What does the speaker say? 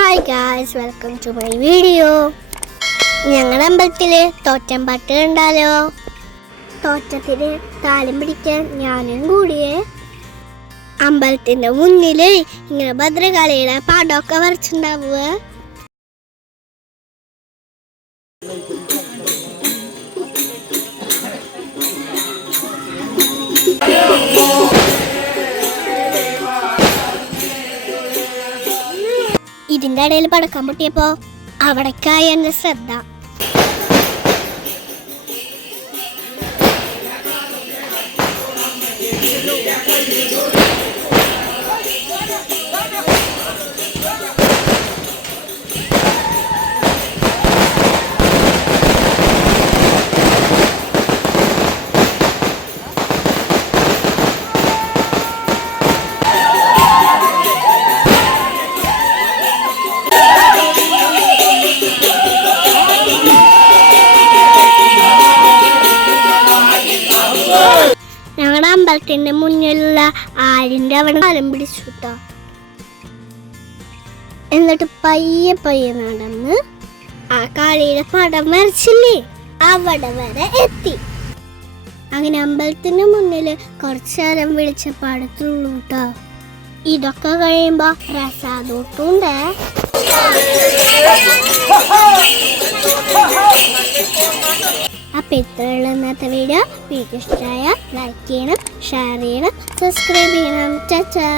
Hi guys welcome to my video ഞങ്ങളുടെ അമ്പലത്തിൽ തോറ്റം പാട്ട് കണ്ടാലോ? തോറ്റത്തിന് താലം പിടിക്കാൻ ഞാനും കൂടിയേ. അമ്പലത്തിന്റെ മുന്നിൽ ഇങ്ങനെ ഭദ്രകാളിയുടെ പടമൊക്കെ വരച്ചിട്ടുണ്ടാവുക. ഇതിന്റെ ഇടയിൽ പടക്കം പൊട്ടിയപ്പോ അവിടേക്കായി എന്റെ ശ്രദ്ധ. ഞങ്ങളുടെ അമ്പലത്തിന്റെ മുന്നിലുള്ള ആരിന്റെ അവിടെ കാലം പിടിച്ചു ട്ടോ. എന്നിട്ട് പയ്യെ പയ്യെ നടന്ന് ആ കാളിയുടെ പടം വരച്ചില്ലേ? അവിടെ വരെ എത്തി. അങ്ങനെ അമ്പലത്തിന്റെ മുന്നിൽ കുറച്ചു നേരം വിളിച്ച പടത്തുള്ളൂ കേട്ടോ ഇതൊക്കെ കഴിയുമ്പോ പ്രസാദോട്ടുണ്ട് അപ്പൊ ഇത്രയുള്ള ഇന്നത്തെ വീഡിയോ വീഡിയോ ഇഷ്ടമായ ലൈക്ക് ചെയ്യണം ഷെയർ ചെയ്യണം സബ്സ്ക്രൈബ് ചെയ്യണം. ചാച്ചാ